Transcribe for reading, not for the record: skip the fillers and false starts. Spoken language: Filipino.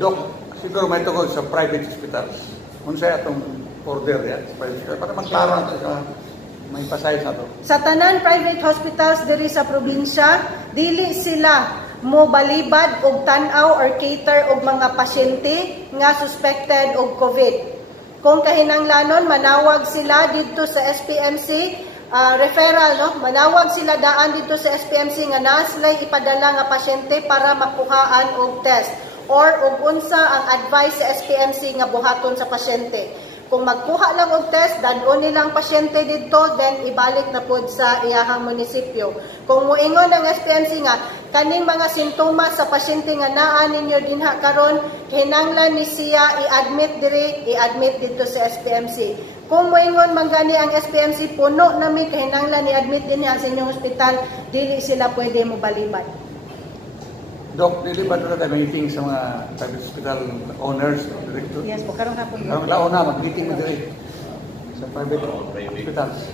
Dok, siguro may tungkol sa private hospitals. Kung sa itong order yan, sa private hospital, para magkaroon sa may pasayos na to. Sa tanan private hospitals diri sa probinsya, dili sila mo balibad og tan-aw or cater og mga pasyente nga suspected og COVID. Kung kahinanglanon, manawag sila dito sa SPMC, referral, no? Manawag sila daan dito sa SPMC nga naa sila ipadala nga pasyente para makuhaan og test or og unsa ang advice sa SPMC nga buhaton sa pasyente. Kung magkuha lang og test, danon nilang pasyente dito, then ibalik na pod sa iyahang munisipyo. Kung muingon ang SPMC nga kaning mga sintomas sa pasyente nga naa ninyo dinha karon, hinanglan ni siya i-admit diri, i-admit dito sa SPMC. Kung muingon man gani ang SPMC puno nami kahinanglan i-admit dinhi sa inyong ospital, dili sila pwede mo balibad. Dok, dili ba doon tayo meeting sa mga private hospital owners o directors? Yes po, karong hapon. Karong laon na, mag-meeting na diri sa private hospitals.